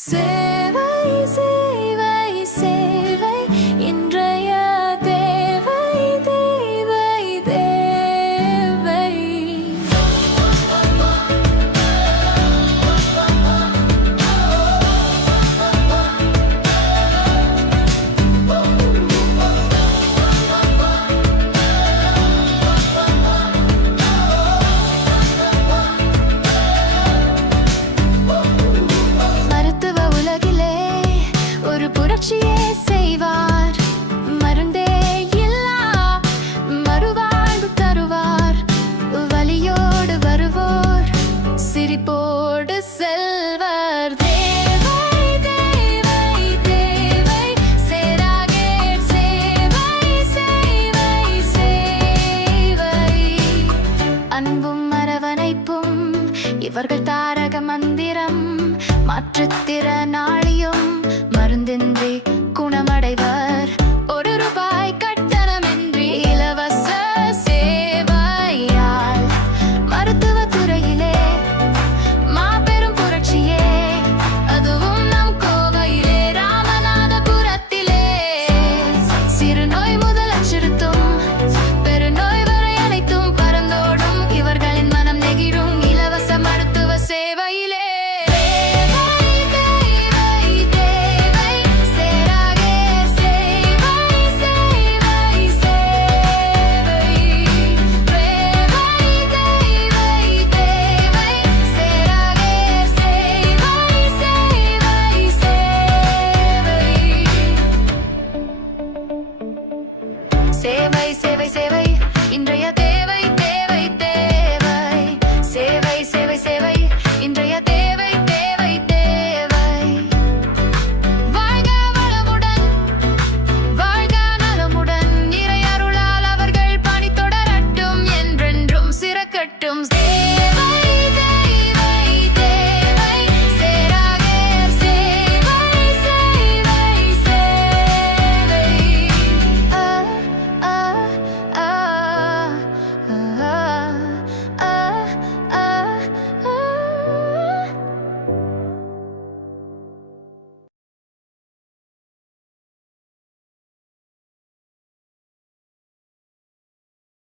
Say ஒரு புரட்சியே செய்வார். மருந்தே இல்லா மறுவாழ்வு தருவார். வலியோடு வருவோர் சிரிப்போடு செல்வர். அன்பும் அரவணைப்பும் இவர்கள் தாரக மந்திரம் மாற்றுத்திறனாளியும் மருந்தின்றி